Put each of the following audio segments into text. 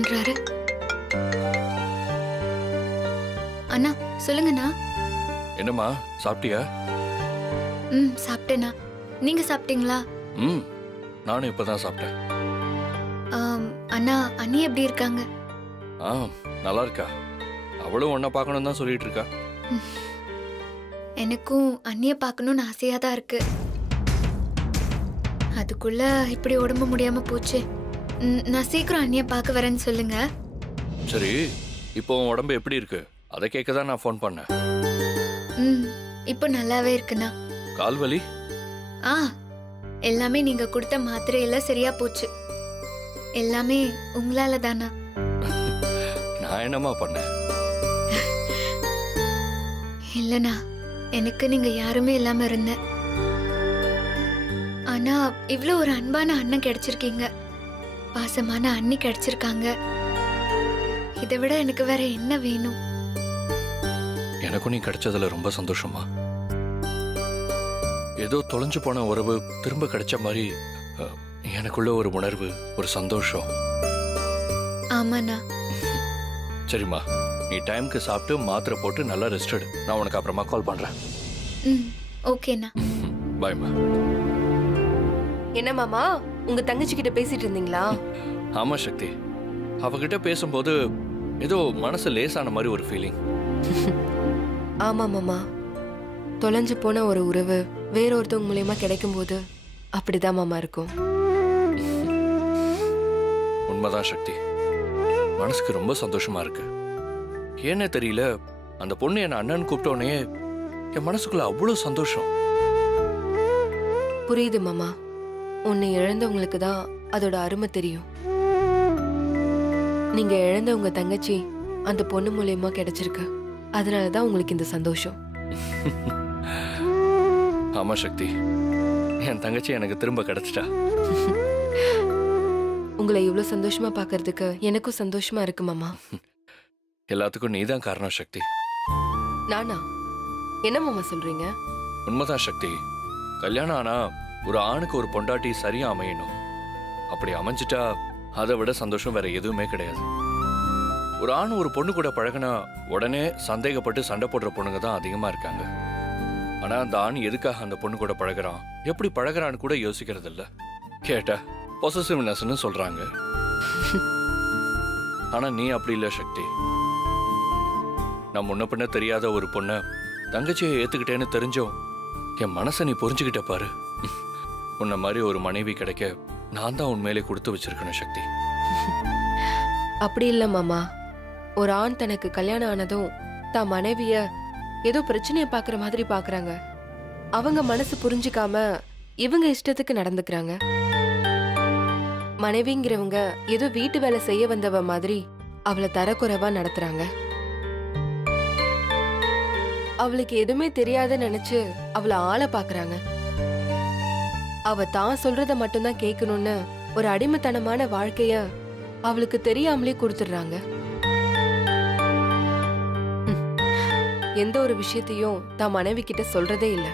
பண்றாரு? அண்ணா சொல்லுங்கண்ணா. என்னம்மா சாப்பிட்டியா? சாப்பிட்டேண்ணா. நீங்க சாப்பிட்டீங்களா? ம் நானும் இப்பதான் சாப்பிட்டேன். அண்ணா அண்ணி எப்படி இருக்காங்க? ஆ நல்லா இருக்கா. அவளும் உன்னை பார்க்கணும் தான் சொல்லிட்டு இருக்கா. எனக்கும் அண்ணிய பார்க்கணும்னு ஆசையா தான் இருக்கு. அதுக்குள்ள இப்படி உடம்பு முடியாம போச்சு. நான் சீக்கிரம் அண்ணிய பார்க்க வரேன்னு சொல்லுங்க. சரி, இப்போ உன் உடம்பு எப்படி இருக்கு? அதை கேட்க தான் நான் ஃபோன் பண்ணேன். இப்போ நல்லாவே இருக்குண்ணா. கால் வலி? ஆ எல்லாமே நீங்க கொடுத்த மாத்திரையில சரியா போச்சு. எல்லாமே உங்களால தானா? நான் என்னம்மா பண்ணேன்? இல்லண்ணா, எனக்கு நீங்க யாருமே இல்லாம இருந்தேன். ஆனா இவ்ளோ ஒரு அன்பான அண்ணன் கிடைச்சிருக்கீங்க, பாசமான அண்ணி கிடைச்சிருக்காங்க. இதை விட எனக்கு வேற என்ன வேணும்? எனக்கும் நீ கிடைச்சதுல ரொம்ப சந்தோஷமா. ஏதோ தொலைஞ்சு போன உறவு திரும்ப கிடைச்ச மாதிரி எனக்குள்ள ஒரு உணர்வு, ஒரு சந்தோஷம். ஆமாண்ணா. சரிம்மா, நீ டைம்க்கு சாப்பிட்டு மாத்திரை போட்டு நல்லா ரெஸ்ட் எடு. நான் உனக்கு அப்புறமா கால் பண்றேன். ஓகேண்ணா. பாய்மா. என்ன மாமா, உங்க தங்கச்சி கிட்ட பேசிட்டு இருந்தீங்களா? ஆமா சக்தி, அவகிட்ட பேசும்போது ஏதோ மனசு லேசான மாதிரி ஒரு ஃபீலிங். ஆமா மாமா, தொலைஞ்சு போன ஒரு உறவு வேற ஒருத்தவங்க மூலியமா கிடைக்கும் போது அப்படிதான் மாமா இருக்கும். உண்மைதான் சக்தி, மனசுக்கு ரொம்ப சந்தோஷமா இருக்கு. ஏன்னே தெரியல, அந்த பொண்ணு என்ன அண்ணன் கூப்பிட்டோன்னே என் மனசுக்குள்ள அவ்வளவு சந்தோஷம். புரியுது மாமா, உன்னை இழந்தவங்களுக்கு தான் அதோட அருமை தெரியும். நீங்க இழந்த உங்க தங்கச்சி அந்த பொண்ணு மூலியமா கிடைச்சிருக்கு, அதனாலதான் உங்களுக்கு இந்த சந்தோஷம். ஆமா சக்தி, என் தங்கச்சி எனக்கு திரும்ப கிடைச்சிட்டா. உங்களை இவ்வளவு சந்தோஷமா பாக்குறதுக்கு எனக்கும் சந்தோஷமா இருக்கு மாமா. எல்லாத்துக்கும் நீதான் காரணம் சக்தி. நானா? என்ன மாமா சொல்றீங்க? உண்மைதான் சக்தி, கல்யாணம் ஆனா ஒரு ஆணுக்கு ஒரு பொண்டாட்டி சரியா அமையணும். அப்படி அமைஞ்சிட்டா அதை விட சந்தோஷம் வேற எதுவுமே கிடையாது. ஒரு ஆண் ஒரு பொண்ணு கூட பழகினா உடனே சந்தேகப்பட்டு சண்டை போடுற பொண்ணுங்க தான் அதிகமா இருக்காங்க. ஆனா அந்த ஆண் எதுக்காக அந்த பொண்ணு கூட பழகுறான், எப்படி பழகுறான்னு கூட யோசிக்கிறது இல்ல. கேட்டா பொசசிவ்னஸ்னு சொல்றாங்க. ஆனா நீ அப்படி இல்ல சக்தி. நான் முன்ன பின்ன தெரியாத ஒரு பொண்ண தங்கச்சியை ஏத்துக்கிட்டேன்னு தெரிஞ்சோம் என் மனசை நீ புரிஞ்சுக்கிட்ட பாரு. உன்ன மாதிரி ஒரு மனைவி கிடைக்க நான் தான் உண்மையிலே கொடுத்து வச்சிருக்கணும் சக்தி. அப்படி இல்ல மாமா, ஒரு ஆண் தனக்கு கல்யாணம் ஆனதும் தான் மனைவிய ஏதோ பிரச்சனைய பாக்குற மாதிரி பாக்குறாங்க. அவங்க மனசு புரிஞ்சுக்காம இவங்க இஷ்டத்துக்கு நடந்துக்கிறாங்க. மனைவிங்கிறவங்க ஏதோ வீட்டு வேலை செய்ய வந்தவ மாதிரி அவளை தரக்குறைவா நடத்துறாங்க. அவளுக்கு எதுவுமே தெரியாத நினைச்சு அவளை ஆள பாக்குறாங்க. அவ தான் சொல்றத மட்டும்தான் கேட்கணும்னு ஒரு அடிமைத்தனமான வாழ்க்கைய அவளுக்கு தெரியாமலே கொடுத்துடுறாங்க. எந்த ஒரு விஷயத்தையும் தான் மனைவி கிட்ட சொல்றதே இல்ல.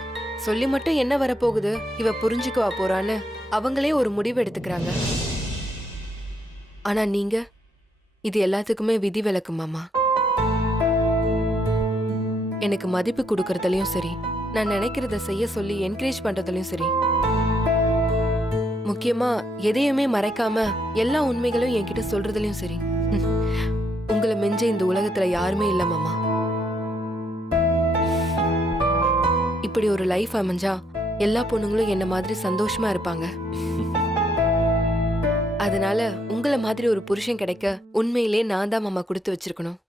சொல்லி மட்டும் என்ன வரப்போகுது, இவ புரிஞ்சுக்குவா போறான்னு அவங்களே ஒரு முடிவு எடுத்துக்கிறாங்க. ஆனா நீங்க இது எல்லாத்துக்குமே விதி விலக்கு மாமா. எனக்கு மதிப்பு கொடுக்கறதுலயும் சரி, நான் நினைக்கிறத செய்ய சொல்லி என்கரேஜ் பண்றதுலயும் சரி, முக்கியமா எதையுமே மறைக்காம எல்லா உண்மைகளும் என்கிட்ட சொல்றதுலயும் சரி, உங்களை மிஞ்ச இந்த உலகத்துல யாருமே இல்ல மாமா. இப்படி ஒரு லைஃப் அமைஞ்சா எல்லா பொண்ணுங்களும் என்ன மாதிரி சந்தோஷமா இருப்பாங்க. அதனால உங்களை மாதிரி ஒரு புருஷன் கிடைக்க உண்மையிலே நான் தான் மாமா கொடுத்து வச்சிருக்கணும்.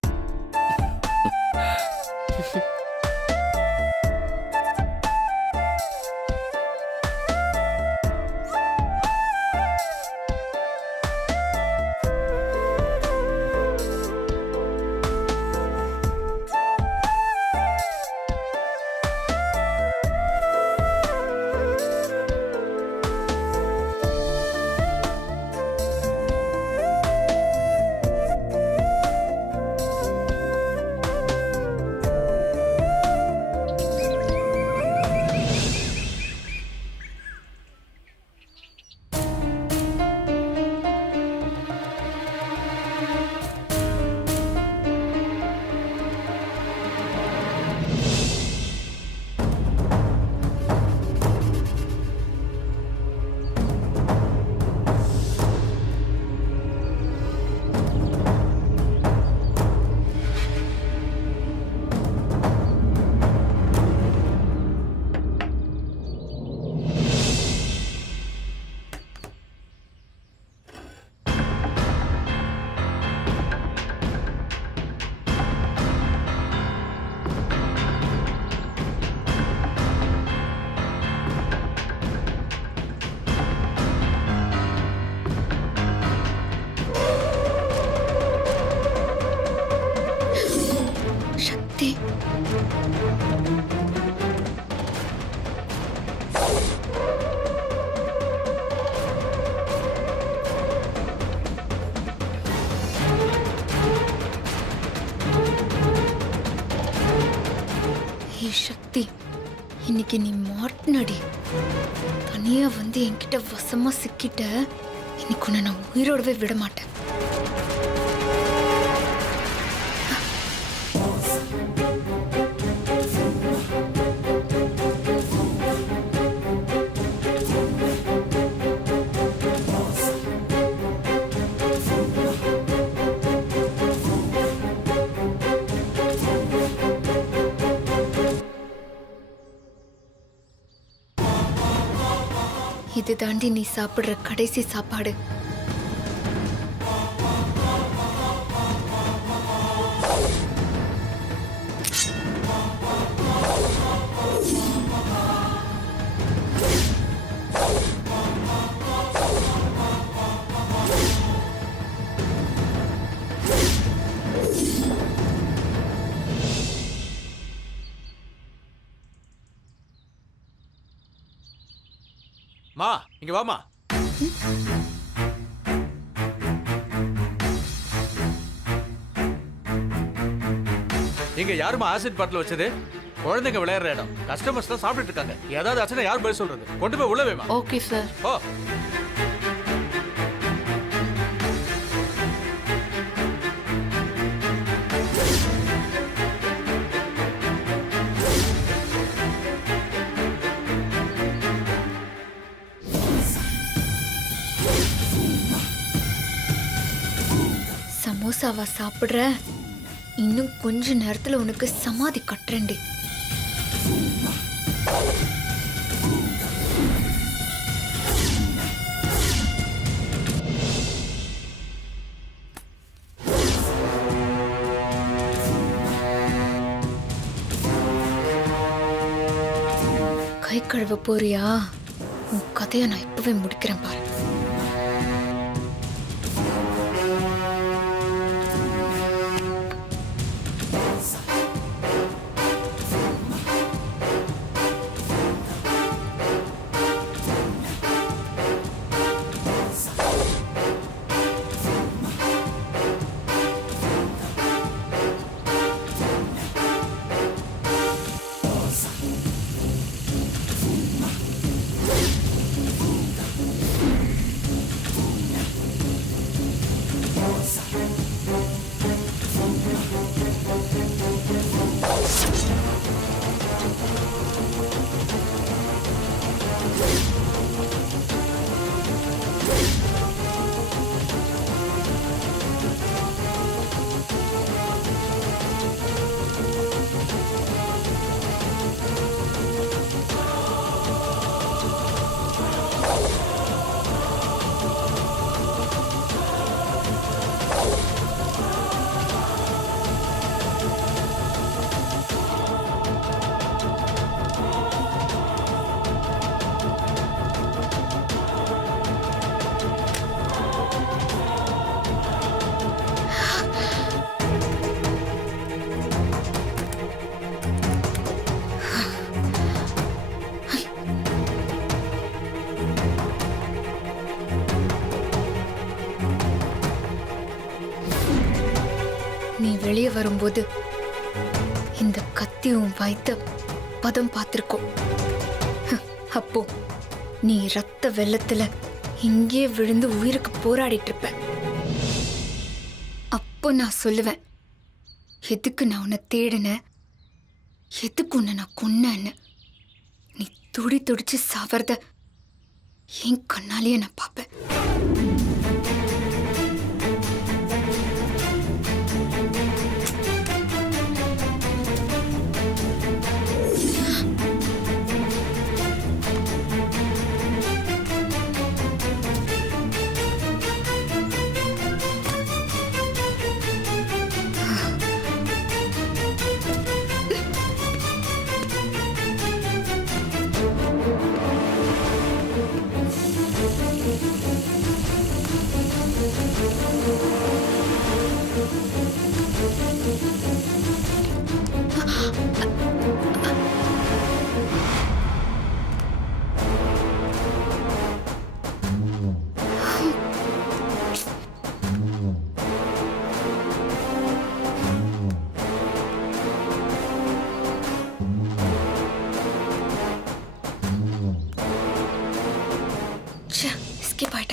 சக்தி, ஏ சக்தி, இன்னைக்கு நீ மாட்டினடி. தனியா வந்து என்கிட்ட வசமா சிக்கிட்ட. இன்னைக்கு உன்னை நான் உயிரோடவே விட மாட்டேன். இது தாண்டி நீ சாப்பிடுற கடைசி சாப்பாடு. மா, இங்க வாமா. இங்க யாருமா ஆசிட் பாட்டில் வச்சது? குழந்தைங்க விளையாடுற இடம். கஸ்டமர்ஸ் தான் சாப்பிட்டுட்டு இருக்காங்க. ஏதாவது ஆச்சுன்னா யார் பதில் சொல்றது? கொண்டு போய் உள்ள வைமா. Okay sir. ஓ, சமோசாவா சாப்பிடுற? இன்னும் கொஞ்ச நேரத்துல உனக்கு சமாதி கட்டுறேன்டி. கை கழுவ போறியா? உன் கதையை நான் இப்பவே முடிக்கிறேன் பாரு. நீ வெளியே வரும்போது இந்த கத்தியும் வைத்த பதம் பார்த்திருக்கோம். அப்போ நீ ரத்த வெள்ளத்துல இங்கே விழுந்து உயிருக்கு போராடிட்டு இருப்ப. அப்போ நான் சொல்லுவேன், எதுக்கு நான் உன்னை தேடினேன், எதுக்கு உன்னை நான் கொன்னேன்னு. நீ துடி துடிச்சு சாவறத என் கண்ணாலேயே நான் பார்ப்பேன்.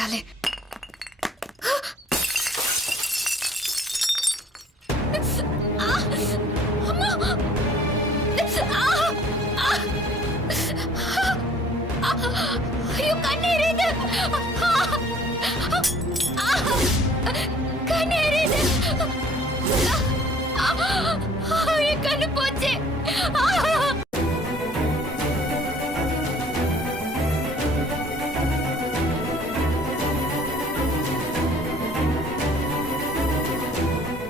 வந்துட்டாளே. ஐயோ கண்ணு எரியுது. கண்ணு எரியுது. என் கண்ணு போச்சு.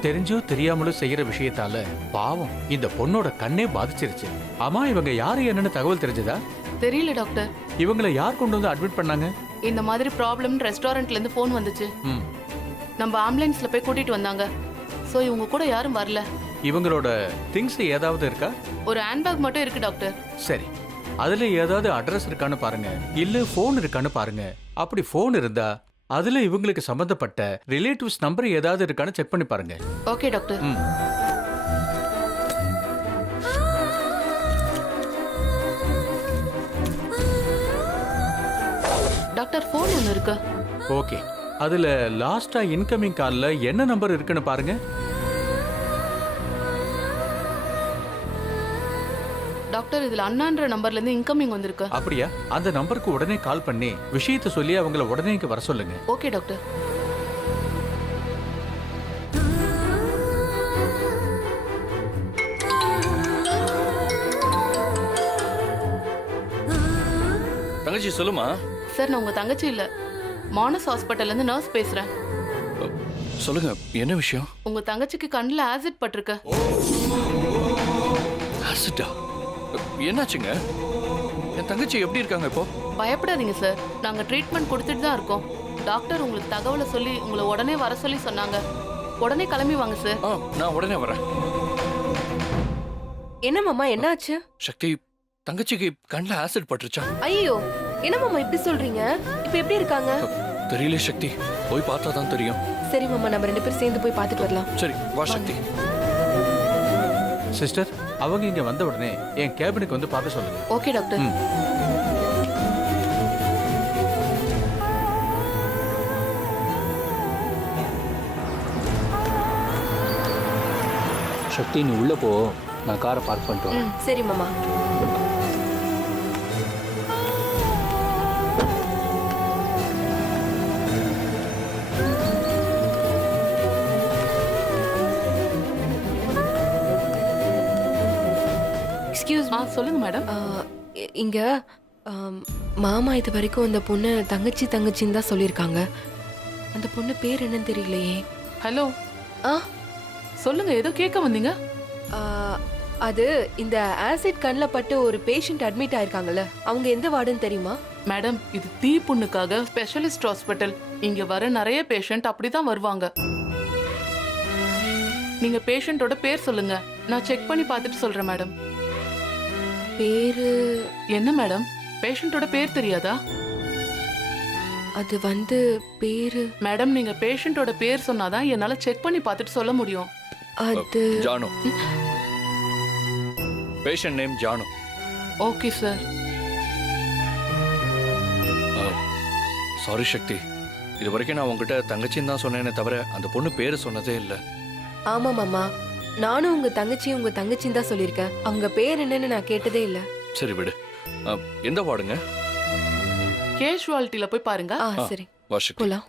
தெரிஞ்சோ தெரியாமலோ செய்யற விஷயத்தால பாவம் இந்த பொண்ணோட கண்ணே பாதிச்சிருச்சு. ஆமா, இவங்க யாரு என்னன்னு தகவல் தெரிஞ்சதா? தெரியல டாக்டர். இவங்கள யார் கொண்டு வந்து அட்மிட் பண்ணாங்க? இந்த மாதிரி ப்ராப்ளம் ரெஸ்டாரண்ட்ல இருந்து ஃபோன் வந்துச்சு. ம். நம்ம ஆம்புலன்ஸ்ல போய் கூட்டிட்டு வந்தாங்க. சோ இவங்க கூட யாரும் வரல. இவங்களோட திங்ஸ் ஏதாவது இருக்கா? ஒரு ஹேண்ட்பேக் மட்டும் இருக்கு டாக்டர். சரி, அதுல ஏதாவது அட்ரஸ் இருக்கான்னு பாருங்க, இல்ல போன் இருக்கான்னு பாருங்க. அப்படி போன் இருந்தா அதுல இவங்களுக்கு சம்பந்தப்பட்ட ரிலேட்டிவ்ஸ் நம்பர் ஏதாவது இருக்கான்னு செக் பண்ணி பாருங்க. Okay doctor. ம். டாக்டர் ஃபோன் ஒன்னு இருக்கு. ஓகே, அதுல லாஸ்டா இன்கமிங் கால்ல என்ன நம்பர் இருக்குன்னு பாருங்க. டாக்டர் இதுல அண்ணான்ற நம்பர்ல இருந்து இன்கமிங் வந்திருக்கு. அப்படியா? அந்த நம்பருக்கு உடனே கால் பண்ணி விஷயத்தை சொல்லி அவங்கள உடனே இங்க வர சொல்லுங்க. Okay doctor. தங்கச்சி சொல்லுமா. சார் நான் உங்க தங்கச்சி இல்ல, மானஸ் ஹாஸ்பிட்டல்ல இருந்து நர்ஸ் பேசுறேன். சொல்லுங்க, என்ன விஷயம்? உங்க தங்கச்சிக்கு கண்ணுல ஆசிட் பட்டிருக்கு. ஆசிட்டா? என்னாச்சுங்க? என் தங்கச்சி எப்படி இருக்காங்க இப்போ? பயப்படாதீங்க சார், நாங்க ட்ரீட்மெண்ட் கொடுத்துட்டு தான் இருக்கோம். டாக்டர் உங்களுக்கு தகவலை சொல்லி உங்களை உடனே வர சொல்லி சொன்னாங்க. உடனே கிளம்பி வாங்க சார். நான் உடனே வரேன். என்ன மாமா என்னாச்சு? சக்தி, தங்கச்சிக்கு கண்ணில் ஆசிட் பட்டுருச்சா? ஐயோ, என்ன மாமா இப்படி சொல்றீங்க? இப்ப எப்படி இருக்காங்க? தெரியல சக்தி, போய் பார்த்தா தான் தெரியும். சரி மாமா, நம்ம 2 பேரும் சேர்ந்து போய் பார்த்துட்டு வரலாம். சரி வா சக்தி. சிஸ்டர், அவங்க இங்க வந்த உடனே என் கேபினுக்கு வந்து பார்க்க சொல்லுங்க. Okay doctor. ம். சக்தி, நீ உள்ள போ, நான் காரை பார்க் பண்ணிட்டு வரேன். சரி மாமா. எக்ஸ்கியூஸ் சொல்லுங்க மேடம். இங்க மாமா இது வரைக்கும் அந்த பொண்ணு தங்கச்சின்னு தான் சொல்லியிருக்காங்க. அந்த பொண்ணு பேர் என்னன்னு தெரியலையே. ஹலோ. ஆ சொல்லுங்க, ஏதோ கேட்க வந்தீங்க. ஆ, அது இந்த ஆசிட் கண்ணில் பட்டு ஒரு பேஷண்ட் அட்மிட் ஆயிருக்காங்கல்ல, அவங்க எந்த வார்டுன்னு தெரியுமா? மேடம், இது தீ புண்ணுக்காக ஸ்பெஷலிஸ்ட் ஹாஸ்பிட்டல். இங்க வர நிறைய பேஷண்ட் அப்படிதான் வருவாங்க. நீங்க பேஷண்டோட பேர் சொல்லுங்க, நான் செக் பண்ணி பார்த்துட்டு சொல்றேன் மேடம். பேரு என்ன மேடம், பேஷண்டோட பேர் தெரியாதா? அது பேரு மேடம், நீங்க பேஷண்டோட பேர் சொன்னாதான் என்னால செக் பண்ணி பார்த்துட்டு சொல்ல முடியும். அது Janu. Patient name Janu. Okay sir. Sorry Shakti, இது வரைக்கும் நான் உங்ககிட்ட தங்கச்சின்னு தான் சொன்னேனே தவிர அந்த பொண்ணு பேரு சொன்னதே இல்லை. ஆமா மாமா, நானும் உங்க தங்கச்சின்னு தான் சொல்லியிருக்கேன். அவங்க பேர் என்னன்னு நான் கேட்டதே இல்ல. சரி விடு. எந்த வார்டுங்க? கேஷுவாலிட்டியில போய் பாருங்க. சரி வா சக்தி. போலாம்.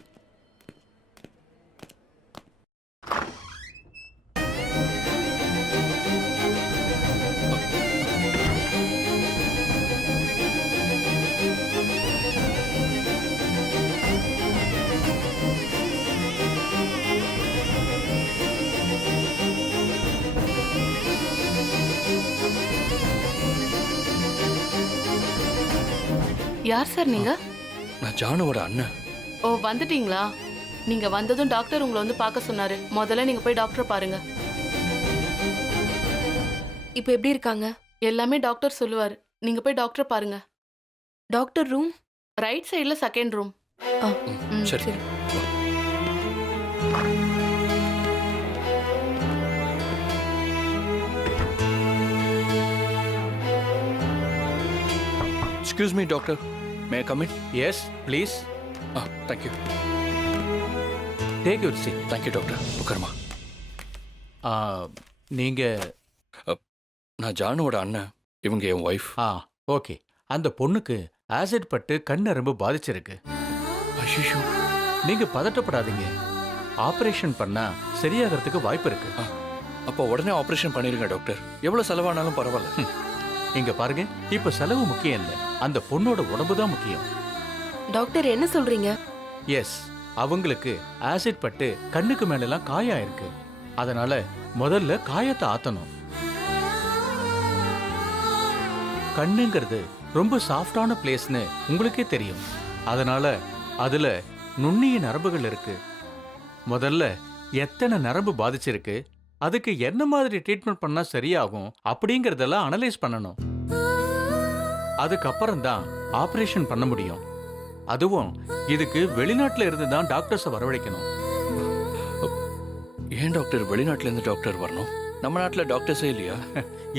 யார் சார் நீங்க? நான் ஜானுவோட அண்ணன். ஓ, வந்துட்டீங்களா? நீங்க வந்ததும் டாக்டர் உங்களை வந்து பார்க்க சொன்னாரு. முதல்ல நீங்க போய் டாக்டர் பாருங்க. இப்போ எப்படி இருக்காங்க? எல்லாமே டாக்டர் சொல்லுவார். நீங்க போய் டாக்டர் பாருங்க. டாக்டர் ரூம் ரைட் சைடுல செகண்ட் ரூம். சரி. Excuse me, doctor. May I come in? Yes, please. Thank you take your seat. Thank you doctor. உட்காருமா. நீங்க நான் ஜானுவோட அண்ணன், இவங்க என் ஒய்ஃப். ஓகே. அந்த பொண்ணுக்கு ஆசிட் பட்டு கண் நரம்பு பாதிச்சிருக்கு. ஐயோ, நீங்க பதட்டப்படாதீங்க. ஆபரேஷன் பண்ணா சரியாகிறதுக்கு வாய்ப்பு இருக்கு. அப்போ உடனே ஆபரேஷன் பண்ணிருங்க டாக்டர். எவ்வளவு செலவானாலும் பரவாயில்ல. இங்க பாருங்க, இப்ப செலவு முக்கியம் இல்ல, அந்த பொண்ணோட உடம்பு தான் முக்கியம். டாக்டர் என்ன சொல்றீங்க? எஸ், அவங்களுக்கு ஆசிட் பட்டு கண்ணுக்கு மேலெல்லாம் காயம் இருக்கு. அதனால முதல்ல காயத்தை ஆத்தணும். கண்ணுங்கிறது ரொம்ப சாஃப்டான பிளேஸ்னு உங்களுக்கே தெரியும். அதனால அதுல நுண்ணிய நரம்புகள் இருக்கு. முதல்ல எத்தனை நரம்பு பாதிச்சிருக்கு, அதுக்கு என்ன மாதிரி ட்ரீட்மெண்ட் பண்ணா சரியாகும் அப்படிங்கறதெல்லாம் அனலைஸ் பண்ணணும். அதுக்கப்புறம் தான் ஆபரேஷன் பண்ண முடியும். அதுவும் இதுக்கு வெளிநாட்டுல இருந்து தான் டாக்டர்ஸை வரவழைக்கணும். ஏன் டாக்டர் வெளிநாட்டுல இருந்து டாக்டர் வரணும்? நம்ம நாட்டுல டாக்டர்ஸே இல்லையா?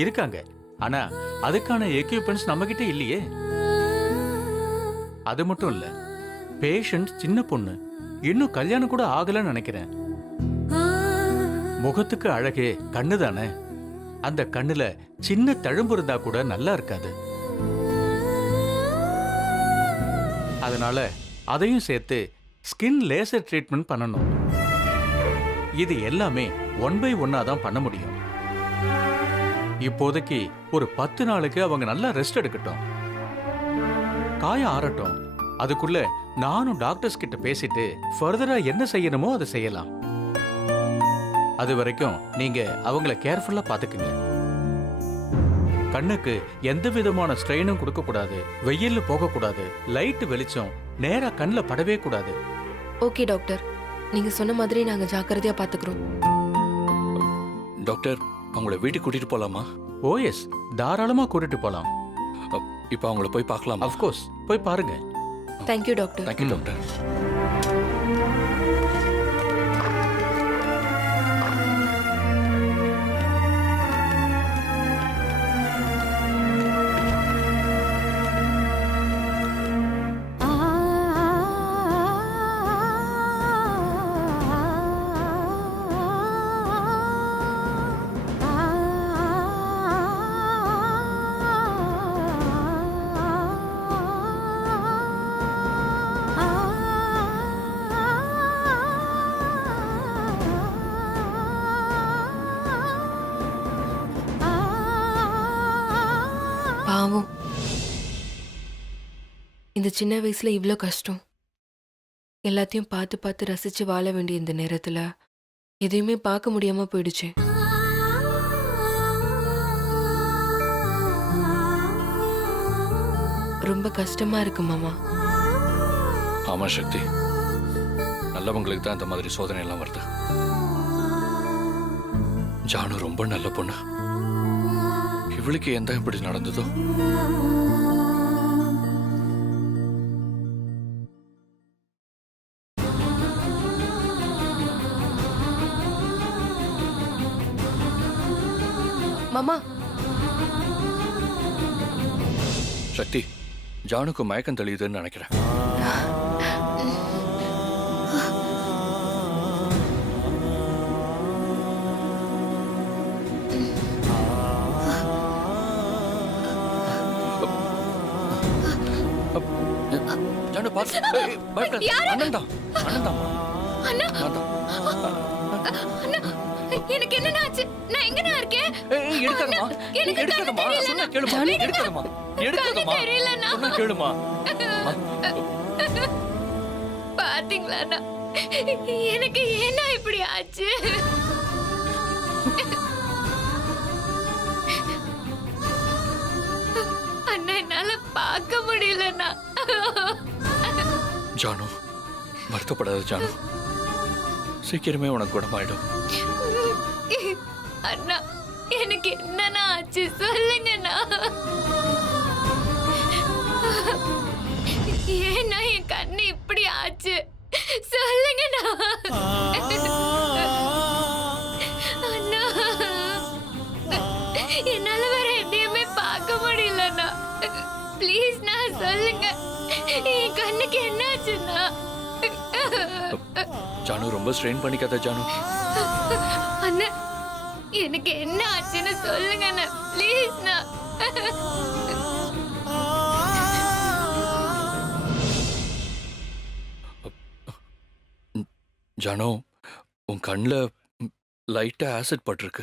இருக்காங்க, ஆனா அதுக்கான எக்யூப்மெண்ட்ஸ் நம்ம கிட்ட இல்லையே. அது மட்டும் இல்ல, பேஷண்ட் சின்ன பொண்ணு, இன்னும் கல்யாணம் கூட ஆகலன்னு நினைக்கிறேன். முகத்துக்கு அழகே கண்ணு தானே. அந்த கண்ணுல சின்ன தழும்பு இருந்தா கூட நல்லா இருக்காது. அதனால அதையும் சேர்த்து ஸ்கின் லேசர் ட்ரீட்மெண்ட் பண்ணணும். இது எல்லாமே 1 by 1 தான் பண்ண முடியும். இப்போதைக்கு ஒரு 10 நாளுக்கு அவங்க நல்லா ரெஸ்ட் எடுக்கட்டும், காயம் ஆறட்டும். அதுக்குள்ள நானும் டாக்டர்ஸ் கிட்ட பேசிட்டு ஃபர்தரா என்ன செய்யணுமோ அதை செய்யலாம். அது வரைக்கும் நீங்க அவங்கள கேர்ஃபுல்லா பாத்துக்குங்க. கண்ணுக்கு எந்த விதமான ஸ்ட்ரெயினும் கொடுக்க கூடாது, வெயில்ல போக கூடாது, லைட் வெளிச்சம் நேரா கண்ணுல படவே கூடாது. ஓகே டாக்டர், நீங்க சொன்ன மாதிரி நாங்க ஜாக்கிரதையா பாத்துக்கிறோம். டாக்டர், அவங்கள வீட்டுக்கு கூட்டிட்டு போலாமா? ஓஎஸ், தாராளமா கூட்டிட்டு போலாம். இப்போ அவங்கள போய் பார்க்கலாம். அஃப்கோர்ஸ், போய் பாருங்க. Thank you doctor. Thank you doctor. பாவம், இந்த சின்ன வயசுல இவ்ளோ கஷ்டம். எல்லாத்தையும் பார்த்து பார்த்து ரசிச்சு வாழ வேண்டிய இந்த நேரத்துல எதையுமே பார்க்க முடியாம போயிடுச்சு. ரொம்ப கஷ்டமா இருக்கு மாமா. ஆமா சக்தி, நல்லவங்களுக்கு தான் இந்த மாதிரி சோதனை எல்லாம் வருது. ஜானு ரொம்ப நல்ல பொண்ணு. இவளுக்கு எந்த இப்படி நடந்ததோ. மாமா, சக்தி, ஜானுக்கு மயக்கம் தெளியுதுன்னு நினைக்கிறேன். ஜானு பாத்து, பயப்படாத. அண்ணன்டா, அண்ணன்தாம்மா. அண்ணா, நான் தான். அண்ணா, எனக்கு என்னண்ணா ஆச்சு? நான் எங்கண்ணா இருக்கேன்? எடுக்காதம்மா, எனக்கு எடுக்காதம்மா. கண்ணு சொன்னா கேளுமா, எடுக்காதம்மா, எடுக்காதம்மா. தெரியலண்ணா. சொன்னா கேளுமா. பாத்தீங்களாண்ணா, எனக்கு ஏன்னா இப்படி ஆச்சு? அண்ணா, என்னால பார்க்க முடியலண்ணா. ஜானு, வருத்தப்படாத ஜானு. சீக்கிரமே உனக்கு குணமாயிடும். அண்ணா, எனக்கு என்னண்ணா ஆச்சு சொல்லுங்கண்ணா. ஏன்னா என் கண்ணு இப்படி ஆச்சு சொல்லுங்கண்ணா. அண்ணா, என்னால வேற எதையுமே பார்க்க முடியலண்ணா. ப்ளீஸ் நான் சொல்லுங்க. என் கண்ணுக்கு என்ன ஆச்சுன்னா? ஜானு ரொம்ப ஸ்ட்ரெயின் பண்ணிக்காத ஜானு. அண்ணா, எனக்கு என்ன ஆச்சுன்னு சொல்லுங்க அண்ணா, ப்ளீஸ் அண்ணா. ஜானு, உன் கண்ணில் லைட்டா ஆசிட் பட்டிருக்கு.